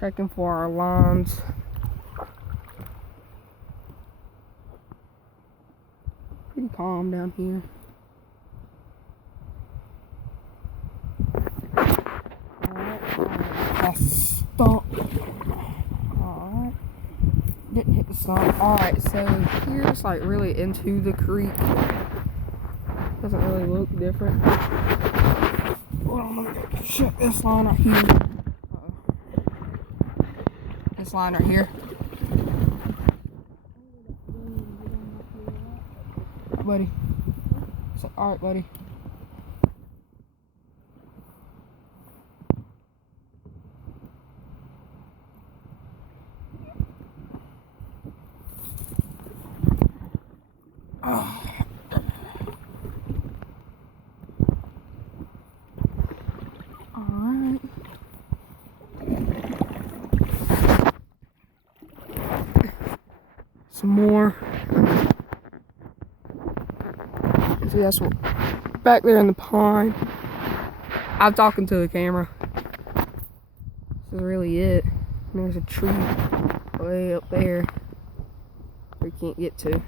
Checking for our lines. Pretty calm down here. Alright, stump. Alright. Didn't hit the stump. Alright, so here it's like really into the creek. Doesn't really look different. Hold on, let me go check this line right here. This line right here. Buddy. So, alright, buddy. Oh. Alright. Some more. See, that's what back there in the pond. I'm talking to the camera. This is really it. And there's a tree way up there we can't get to.